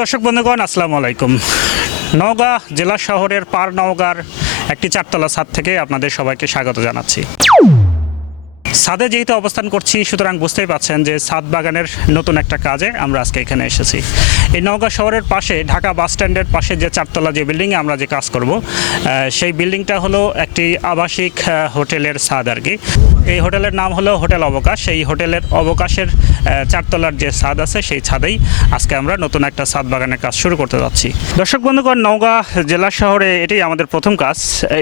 দর্শক বন্ধুগণ, আসসালামু আলাইকুম। নওগাঁ জেলা শহরের পার নওগাঁর একটি চারতলা ছাদ থেকে আপনাদের সবাইকে স্বাগত জানাচ্ছি। ছাদে যেহেতু অবস্থান করছি, সুতরাং বুঝতেই পাচ্ছেন যে ছাদ বাগানের নতুন একটা কাজে আমরা আজকে এখানে এসেছি। এই নওগাঁ শহরের পাশে, ঢাকা বাস স্ট্যান্ডের পাশে যে চারতলা যে বিল্ডিংয়ে আমরা যে কাজ করব সেই বিল্ডিংটা হলো একটি আবাসিক হোটেলের ছাদ আর কি। এই হোটেলের নাম হলো হোটেল অবকাশ। এই হোটেলের অবকাশের চারতলার যে ছাদ আছে, সেই ছাদেই আজকে আমরা নতুন একটা ছাদ বাগানের কাজ শুরু করতে যাচ্ছি। দর্শক বন্ধুগণ, নওগাঁ জেলা শহরে এটাই আমাদের প্রথম কাজ।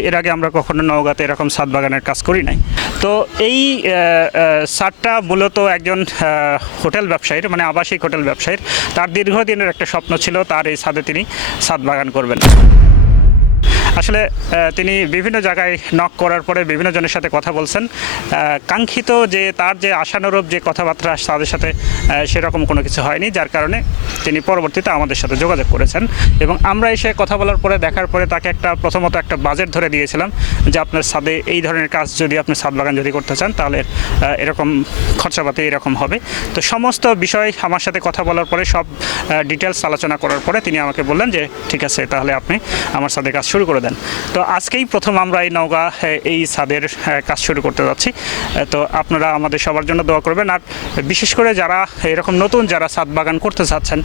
এর আগে আমরা কখনো নওগাঁতে এরকম ছাদ বাগানের কাজ করি নাই। তো এই আহ, মূলত একজন হোটেল ব্যবসায়ীর মানে আবাসিক হোটেল ব্যবসায়ীর। তার দীর্ঘদিনের একটা স্বপ্ন ছিল তার এই ছাদে তিনি ছাদ বাগান করবেন। আসলে তিনি বিভিন্ন জায়গায় নক করার পরে বিভিন্ন জনের সাথে কথা বলছেন। কাঙ্ক্ষিত যে তার যে আশানুরূপ যে কথাবার্তা তাদের সাথে সেরকম কোনো কিছু হয়নি, যার কারণে তিনি পরবর্তীতে আমাদের সাথে যোগাযোগ করেছেন। এবং আমরা এসে কথা বলার পরে, দেখার পরে তাকে একটা প্রথমত একটা বাজেট ধরে দিয়েছিলাম যে আপনার সাদে এই ধরনের কাজ যদি আপনি ছাদ বাগান যদি করতে চান, তাহলে এরকম খরচাপাতি এরকম হবে। তো সমস্ত বিষয় আমার সাথে কথা বলার পরে, সব ডিটেলস আলোচনা করার পরে তিনি আমাকে বললেন যে, ঠিক আছে, তাহলে আপনি আমার সাথে কাজ শুরু করে দেন। তো আজকেই প্রথম আমরা এই নওগাঁ এই ছাদের কাজ শুরু করতে যাচ্ছি। তো আপনারা আমাদের সবার জন্য দোয়া করবেন। আর বিশেষ করে যারা এরকম নতুন যারা ছাদ বাগান করতে চাচ্ছেন,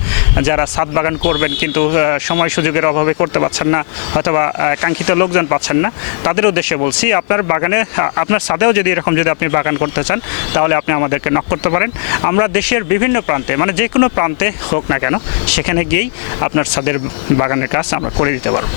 যারা ছাদ বাগান করবেন কিন্তু সময় সুযোগের অভাবে করতে পারছেন না অথবা কাঙ্ক্ষিত লোকজন পাচ্ছেন না, তাদের উদ্দেশ্যে বলছি আপনার বাগানে আপনার ছাদেও যদি এরকম যদি আপনি বাগান করতে চান, তাহলে আপনি আমাদেরকে নক করতে পারেন। আমরা দেশের বিভিন্ন প্রান্তে মানে যে কোনো প্রান্তে হোক না কেন, সেখানে গিয়েই আপনার ছাদের বাগানের কাজ আমরা করে দিতে পারব।